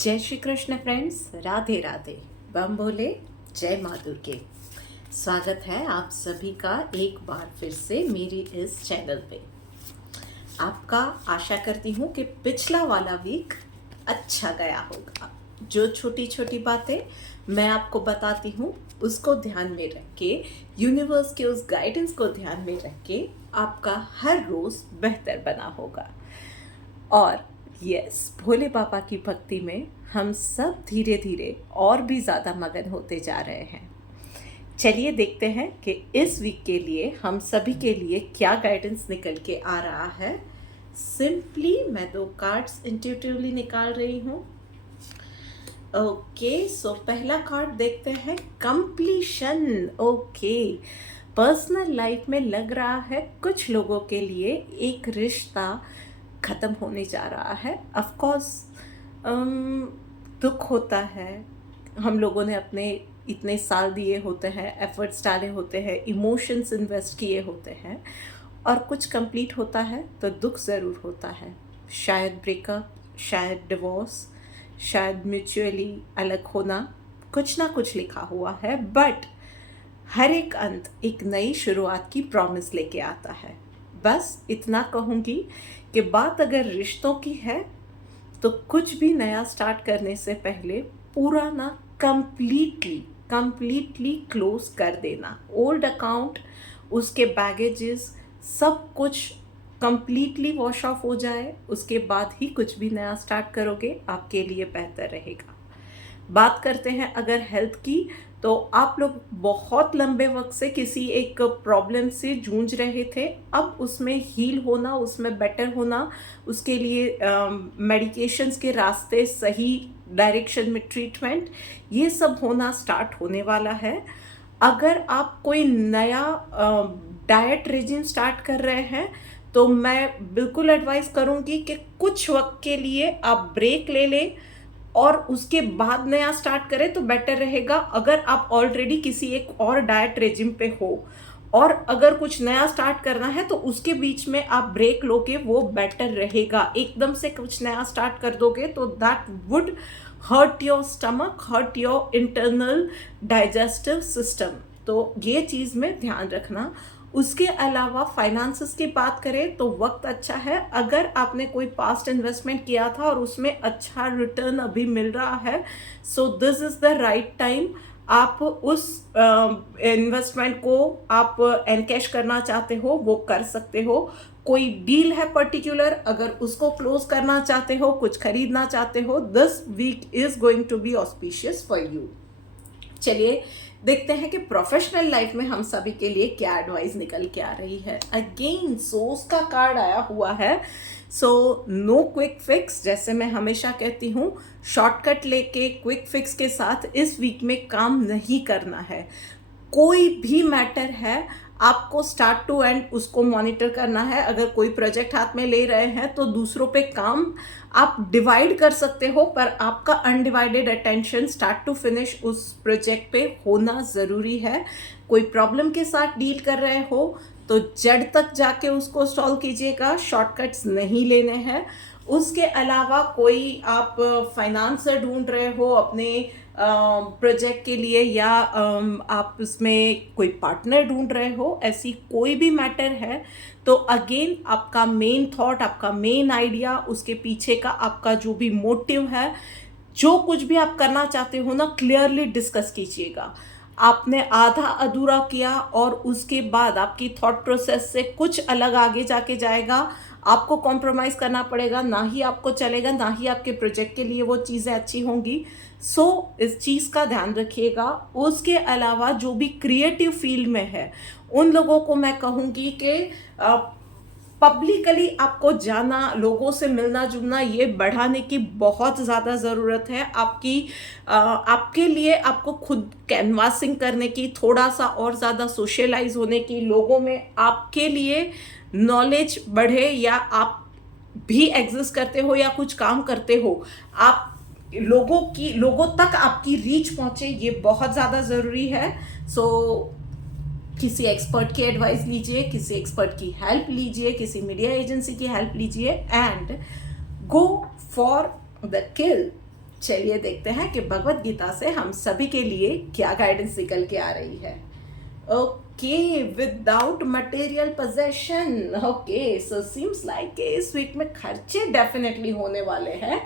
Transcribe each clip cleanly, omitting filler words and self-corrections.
जय श्री कृष्ण फ्रेंड्स, राधे राधे, बम भोले, जय माँ दुर्गे। स्वागत है आप सभी का एक बार फिर से मेरी इस चैनल पे। आपका आशा करती हूँ कि पिछला वाला वीक अच्छा गया होगा। जो छोटी छोटी बातें मैं आपको बताती हूँ उसको ध्यान में रख के, यूनिवर्स के उस गाइडेंस को ध्यान में रख के आपका हर रोज़ बेहतर बना होगा। और यस, भोले बाबा की भक्ति में हम सब धीरे धीरे और भी ज़्यादा मगन होते जा रहे हैं। चलिए देखते हैं कि इस वीक के लिए हम सभी के लिए क्या गाइडेंस निकल के आ रहा है। सिंपली मैं 2 कार्ड्स इंट्यूटिवली निकाल रही हूँ। ओके, सो पहला कार्ड देखते हैं, कंप्लीशन। ओके, पर्सनल लाइफ में लग रहा है कुछ लोगों के लिए एक रिश्ता ख़त्म होने जा रहा है। ऑफ कोर्स दुख होता है, हम लोगों ने अपने इतने साल दिए होते हैं, एफर्ट्स डाले होते हैं, इमोशंस इन्वेस्ट किए होते हैं, और कुछ कंप्लीट होता है तो दुख ज़रूर होता है। शायद ब्रेकअप, शायद डिवोर्स, शायद म्यूचुअली अलग होना, कुछ ना कुछ लिखा हुआ है। बट हर एक अंत एक नई शुरुआत की प्रॉमिस लेके आता है। बस इतना कहूँगी कि बात अगर रिश्तों की है तो कुछ भी नया स्टार्ट करने से पहले पुराना कंप्लीटली क्लोज कर देना। ओल्ड अकाउंट, उसके बैगेजेस, सब कुछ कंप्लीटली वॉश ऑफ हो जाए, उसके बाद ही कुछ भी नया स्टार्ट करोगे, आपके लिए बेहतर रहेगा। बात करते हैं अगर हेल्थ की, तो आप लोग बहुत लंबे वक्त से किसी एक प्रॉब्लम से जूझ रहे थे। अब उसमें हील होना, उसमें बेटर होना, उसके लिए मेडिकेशंस के रास्ते, सही डायरेक्शन में ट्रीटमेंट, ये सब होना स्टार्ट होने वाला है। अगर आप कोई नया डाइट रेजिम स्टार्ट कर रहे हैं तो मैं बिल्कुल एडवाइस करूँगी कि कुछ वक्त के लिए आप ब्रेक ले लें और उसके बाद नया स्टार्ट करें तो बेटर रहेगा। अगर आप ऑलरेडी किसी एक और डाइट रेजिम पे हो और अगर कुछ नया स्टार्ट करना है तो उसके बीच में आप ब्रेक लोगे, वो बेटर रहेगा। एकदम से कुछ नया स्टार्ट कर दोगे तो that would hurt your stomach, hurt your internal digestive system. तो ये चीज़ में ध्यान रखना। उसके अलावा फाइनेंसेस की बात करें तो वक्त अच्छा है। अगर आपने कोई पास्ट इन्वेस्टमेंट किया था और उसमें अच्छा रिटर्न अभी मिल रहा है, so this is the right time. आप उस इन्वेस्टमेंट को आप एनकैश करना चाहते हो वो कर सकते हो। कोई डील है पर्टिकुलर, अगर उसको क्लोज करना चाहते हो, कुछ खरीदना चाहते हो, this week is going to be auspicious for you. चलिए देखते हैं कि प्रोफेशनल लाइफ में हम सभी के लिए क्या एडवाइस निकल के आ रही है। अगेन सोर्स का कार्ड आया हुआ है। सो नो क्विक फिक्स, जैसे मैं हमेशा कहती हूँ, शॉर्टकट लेके क्विक फिक्स के साथ इस वीक में काम नहीं करना है। कोई भी मैटर है, आपको स्टार्ट टू एंड उसको मॉनिटर करना है। अगर कोई प्रोजेक्ट हाथ में ले रहे हैं तो दूसरों पे काम आप डिवाइड कर सकते हो, पर आपका undivided attention start to finish उस प्रोजेक्ट पे होना ज़रूरी है। कोई प्रॉब्लम के साथ डील कर रहे हो तो जड़ तक जाके उसको सॉल्व कीजिएगा, शॉर्टकट्स नहीं लेने हैं। उसके अलावा कोई आप फाइनेंसर ढूंढ रहे हो अपने प्रोजेक्ट के लिए, या आप उसमें कोई पार्टनर ढूंढ रहे हो, ऐसी कोई भी मैटर है तो अगेन आपका मेन थॉट, आपका मेन आइडिया, उसके पीछे का आपका जो भी मोटिव है, जो कुछ भी आप करना चाहते हो ना, क्लियरली डिस्कस कीजिएगा। आपने आधा अधूरा किया और उसके बाद आपकी थॉट प्रोसेस से कुछ अलग आगे जाके जाएगा, आपको कॉम्प्रोमाइज़ करना पड़ेगा, ना ही आपको चलेगा, ना ही आपके प्रोजेक्ट के लिए वो चीज़ें अच्छी होंगी। सो इस चीज़ का ध्यान रखिएगा। उसके अलावा जो भी क्रिएटिव फील्ड में है उन लोगों को मैं कहूँगी कि पब्लिकली आपको जाना, लोगों से मिलना जुलना, ये बढ़ाने की बहुत ज़्यादा ज़रूरत है। आपके लिए आपको खुद कैनवासिंग करने की, थोड़ा सा और ज़्यादा सोशलाइज होने की, लोगों में आपके लिए नॉलेज बढ़े, या आप भी एग्जिस्ट करते हो या कुछ काम करते हो, आप लोगों तक आपकी रीच पहुंचे, ये बहुत ज़्यादा ज़रूरी है। सो किसी एक्सपर्ट की एडवाइस लीजिए, किसी एक्सपर्ट की हेल्प लीजिए, किसी मीडिया एजेंसी की हेल्प लीजिए, एंड गो फॉर द किल। चलिए देखते हैं कि भगवत गीता से हम सभी के लिए क्या गाइडेंस निकल के आ रही है। Okay, without material possession. Okay, so seems like इस वीक में खर्चे डेफिनेटली होने वाले हैं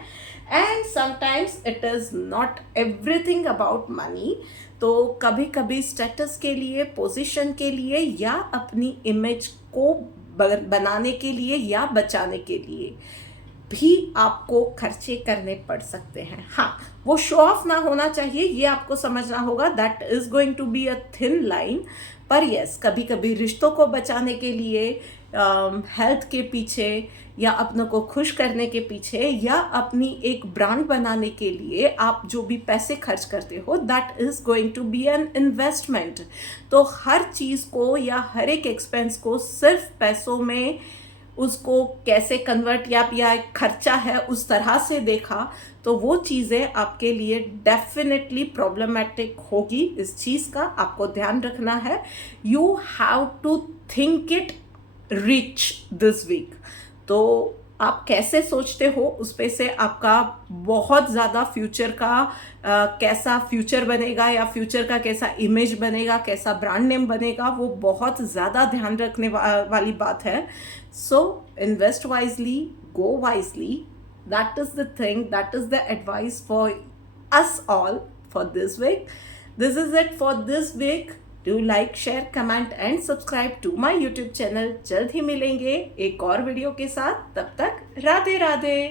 and sometimes it is not everything about money. तो कभी कभी स्टेटस के लिए, पोजीशन के लिए या अपनी इमेज को बनाने के लिए या बचाने के लिए भी आपको खर्चे करने पड़ सकते हैं। हाँ, वो शो ऑफ ना होना चाहिए, ये आपको समझना होगा। That is going to be a thin line. पर यस, कभी कभी रिश्तों को बचाने के लिए, हेल्थ के पीछे या अपनों को खुश करने के पीछे या अपनी एक ब्रांड बनाने के लिए आप जो भी पैसे खर्च करते हो, that is going to be an investment. तो हर चीज़ को या हर एक एक्सपेंस को सिर्फ पैसों में उसको कैसे कन्वर्ट या एक खर्चा है उस तरह से देखा तो वो चीज़ें आपके लिए डेफिनेटली प्रॉब्लमेटिक होगी। इस चीज़ का आपको ध्यान रखना है। You have to think it rich this week. तो आप कैसे सोचते हो उस पे से आपका बहुत ज़्यादा फ्यूचर का कैसा फ्यूचर बनेगा या फ्यूचर का कैसा इमेज बनेगा, कैसा ब्रांड नेम बनेगा, वो बहुत ज़्यादा ध्यान रखने वाली बात है। So invest wisely, go wisely. That is the thing, that is the advice for us all for this week. This is it for this week. Do like, share, comment and subscribe to my YouTube channel. जल्द ही मिलेंगे एक और video के साथ। तब तक राधे राधे।